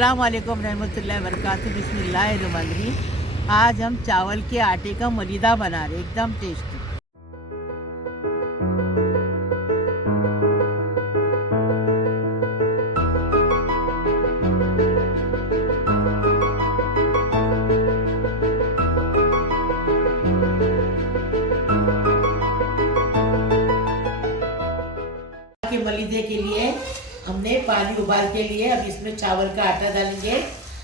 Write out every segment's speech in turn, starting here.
अस्सलाम वालेकुम रहमतुल्लाहि व बरकातुहू। बिस्मिल्लाहिर्रहमानिर्रहीम। आज हम चावल के आटे का मलीदा बना रहे हैं, एकदम टेस्टी। के मलीदे के लिए हमने पानी उबाल के लिए अब इसमें चावल का आटा डालेंगे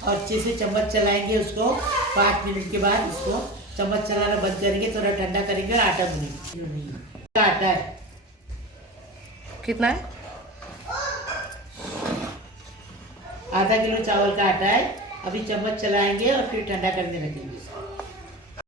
और अच्छे से चम्मच चलाएंगे उसको। 5 मिनट के बाद इसको चम्मच चलाना बंद करेंगे, थोड़ा ठंडा करेंगे और आटा भूनेंगे। आटा है कितना है? आधा किलो चावल का आटा है। अभी चम्मच चलाएंगे और फिर ठंडा करने रखेंगे।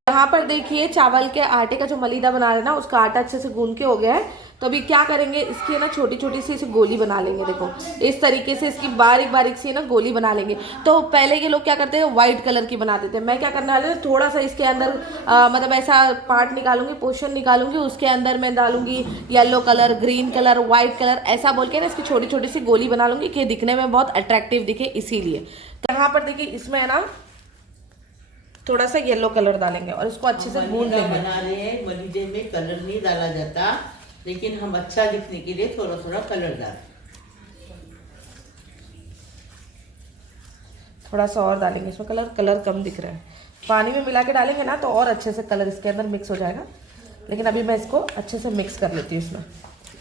यहाँ पर देखिए चावल के आटे का जो मलीदा बना रहे हैं ना, उसका आटा अच्छे से गूंद के हो गया है। तो अभी क्या करेंगे, इसकी ना छोटी छोटी सी इसे गोली बना लेंगे। देखो इस तरीके से इसकी बारीक बारीक सी ना गोली बना लेंगे। तो पहले के लोग क्या करते हैं, व्हाइट कलर की बना देते हैं। मैं क्या करने वाली हूँ, थोड़ा सा इसके अंदर मतलब ऐसा पार्ट निकालूंगी, पोर्शन निकालूंगी, उसके अंदर मैं डालूंगी yellow colour, green colour, white colour, ऐसा बोल के ना इसकी छोटी छोटी सी गोली बना लूंगी कि दिखने में बहुत अट्रैक्टिव दिखे, इसीलिए। तो यहाँ पर देखिए इसमें है ना थोड़ा सा येलो कलर डालेंगे और इसको अच्छे से गूंद लेंगे। बना रहे हैं, मलीदे में कलर नहीं डाला जाता, लेकिन हम अच्छा दिखने के लिए थोड़ा थोड़ा कलर डालें। थोड़ा सा और डालेंगे इसमें कलर कम दिख रहा है। पानी में मिला के डालेंगे ना तो और अच्छे से कलर इसके अंदर मिक्स हो जाएगा। लेकिन अभी मैं इसको अच्छे से मिक्स कर लेती हूँ इसमें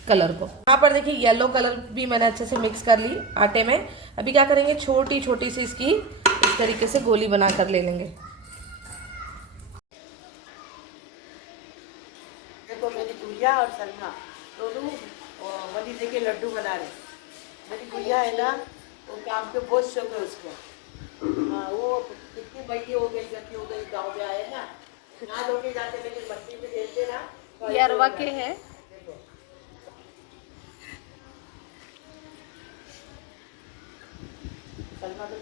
कलर को। यहाँ पर देखिए येलो कलर भी मैंने अच्छे से मिक्स कर ली आटे में। अभी क्या करेंगे, छोटी छोटी सी इसकी इस तरीके से गोली बना कर ले लेंगे। देखो मेरी गुड़िया और सलमा दोनों मलीदे के लड्डू बना रहे। मेरी गुड़िया है ना, वो काम के बहुत शौक है उसको। हाँ, वो कितनी बड़ी हो गई, गति हो गई, गाँव में आए ना, ना लोग जाते लेकिन मट्टी में देते ना। ये अरवा के है। सलमा तो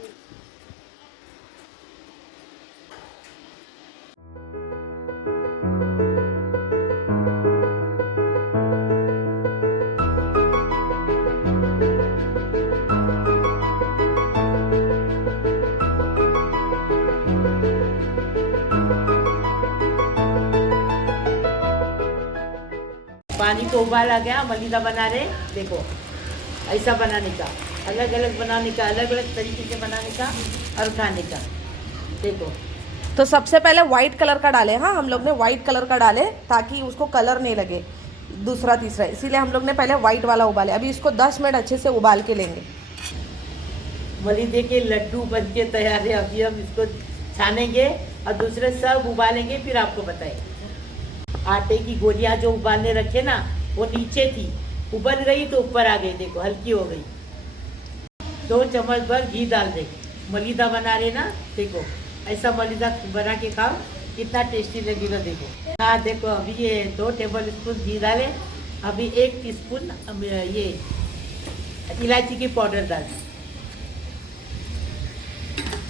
पानी को उबाल आ गया, मलीदा बना रहे। देखो ऐसा बनाने का, अलग अलग बनाने का, अलग अलग तरीके से बनाने का और उठाने का। देखो तो सबसे पहले व्हाइट कलर का डाले। हाँ, हम लोग ने व्हाइट कलर का डाले ताकि उसको कलर नहीं लगे दूसरा तीसरा, इसीलिए हम लोग ने पहले व्हाइट वाला उबाले। अभी इसको 10 मिनट अच्छे से उबाल के लेंगे। मलीदे के लड्डू बन के तैयार है। अभी हम इसको छानेंगे और दूसरे सब उबालेंगे, फिर आपको बताएंगे। आटे की गोलियां जो उबालने रखे ना, वो नीचे थी, उबल गई तो ऊपर आ गई। देखो हल्की हो गई। 2 चम्मच भर घी डाल दे। मलीदा बना रहे ना, देखो ऐसा मलीदा बना के खाओ, कितना टेस्टी लगेगा। देखो हाँ, देखो अभी ये 2 टेबल स्पून घी डाले। अभी 1 टीस्पून ये इलायची की पाउडर डाल।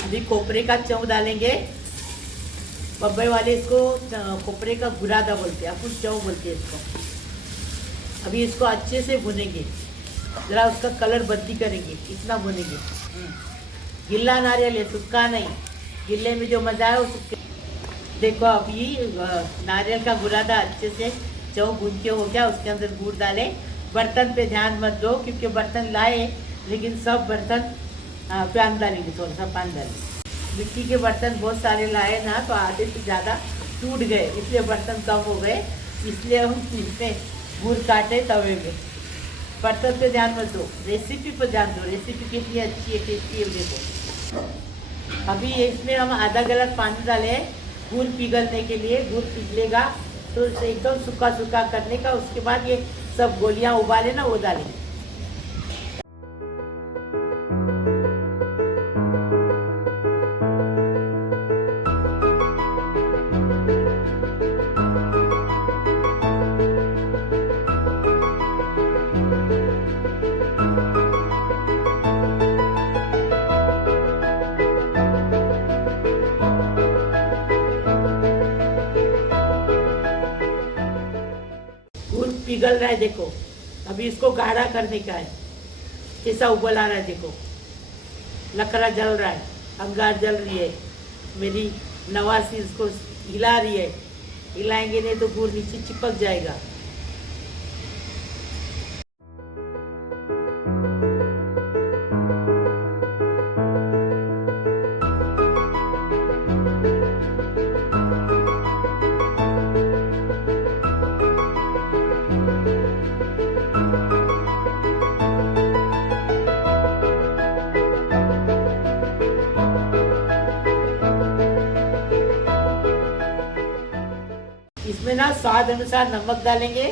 अभी खोपरे का चव डालेंगे। बम्बई वाले इसको खोपरे का गुरादा बोलते हैं, अपन चव बोलते हैं इसको। अभी इसको अच्छे से भुनेंगे, जरा उसका कलर बदली करेंगे, इतना भुनेंगे। गिल्ला नारियल है, सूखा नहीं। गिल्ले में जो मज़ा है वो सूखे। देखो अभी नारियल का गुरादा अच्छे से चव भून के हो गया। उसके अंदर गुड़ डाले। बर्तन पे ध्यान मत दो, क्योंकि बर्तन लाए लेकिन सब बर्तन पानी डालेंगे, थोड़ा सा पानी डालेंगे। मिट्टी के बर्तन बहुत सारे लाए ना, तो आधे से ज़्यादा टूट गए, इसलिए बर्तन कम हो गए। इसलिए हम इसमें गुड़ काटे तवे में। बर्तन पे ध्यान मत दो, रेसिपी पर ध्यान दो। रेसिपी कितनी अच्छी है, टेस्टी है, देखो। अभी इसमें हम आधा गिलास पानी डाले हैं गुड़ पिघलने के लिए। गुड़ पिघलेगा तो उसे एकदम सूखा सूखा करने का। उसके बाद ये सब गोलियां उबाले ना, वो डालेंगे। पिघल रहा है, देखो। अभी इसको गाढ़ा करने का है। कैसा उबल आ रहा है, देखो। लकड़ा जल रहा है, अंगार जल रही है, मेरी नवासी इसको हिला रही है, हिलाएंगे नहीं तो गुड़ नीचे चिपक जाएगा। इसमें ना स्वाद अनुसार नमक डालेंगे।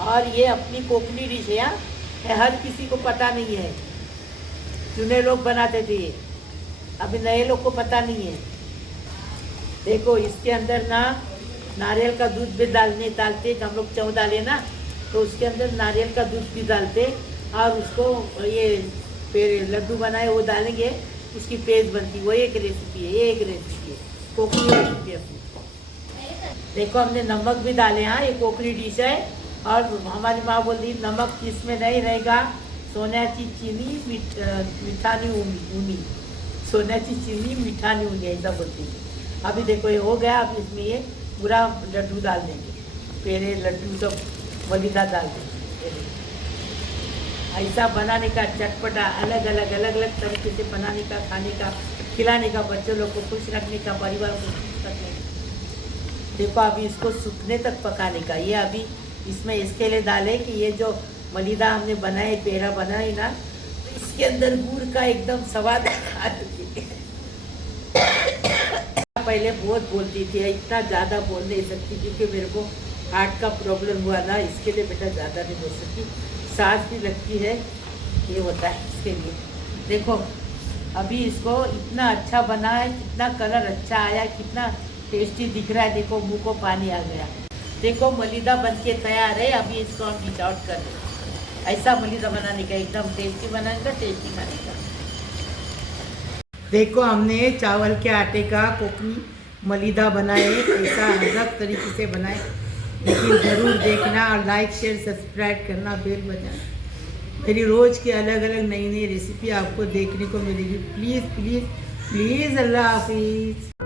और ये अपनी कोकनी डिश है, ये हर किसी को पता नहीं है, चुने लोग बनाते थे ये, अभी नए लोग को पता नहीं है। देखो इसके अंदर ना नारियल का दूध भी डालते, हम लोग चाव डाले ना तो उसके अंदर नारियल का दूध भी डालते और उसको ये फिर लड्डू बनाए वो डालेंगे, उसकी पेस्ट बनती। वो एक रेसिपी है, ये एक रेसिपी है, कोकनी रेसिपी है। देखो हमने नमक भी डाले, हाँ ये कोकनी डिश है। और हमारी माँ बोलती नमक इसमें नहीं रहेगा, सोन्याची चीनी मिठानी ऊनी, सोन्याची चीनी मिठानी ऊनी, ऐसा बोलती है। अभी देखो ये हो गया, अब इसमें ये पूरा लड्डू डाल देंगे, फिर ये लड्डू सब मलिदा डाल देंगे। ऐसा बनाने का चटपटा अलग अलग तरीके से बनाने का, खाने का, खिलाने का, बच्चों लोग को खुश रखने का, परिवार को खुश रखने का। देखो अभी इसको सूखने तक पकाने का। ये अभी इसमें इसके लिए डाले कि ये जो मलिदा हमने बनाए, पेड़ा बनाए ना, तो इसके अंदर गुड़ का एकदम स्वाद आ चुकी है। पहले बहुत बोलती थी, इतना ज़्यादा बोल नहीं सकती क्योंकि मेरे को हार्ट का प्रॉब्लम हुआ ना, इसके लिए बेटा ज़्यादा नहीं बोल सकती, सांस भी लगती है, ये होता है इसके लिए। देखो अभी इसको इतना अच्छा बना है, कितना कलर अच्छा आया, कितना टेस्टी दिख रहा है। देखो मुंह को पानी आ गया। देखो मलिदा बन के तैयार है। अभी इसको हम डिश आउट कर दें। ऐसा मलिदा बनाने का, एकदम टेस्टी बनाने का, टेस्टी खाने का। देखो हमने चावल के आटे का कोकनी मलिदा बनाए, ऐसा अलग तरीके से बनाए, लेकिन ज़रूर देखना और लाइक शेयर सब्सक्राइब करना, बेल बजाना। मेरी रोज़ की अलग अलग नई नई रेसिपी आपको देखने को मिलेगी। प्लीज़ प्लीज़ प्लीज़, अल्लाह हाफिज़।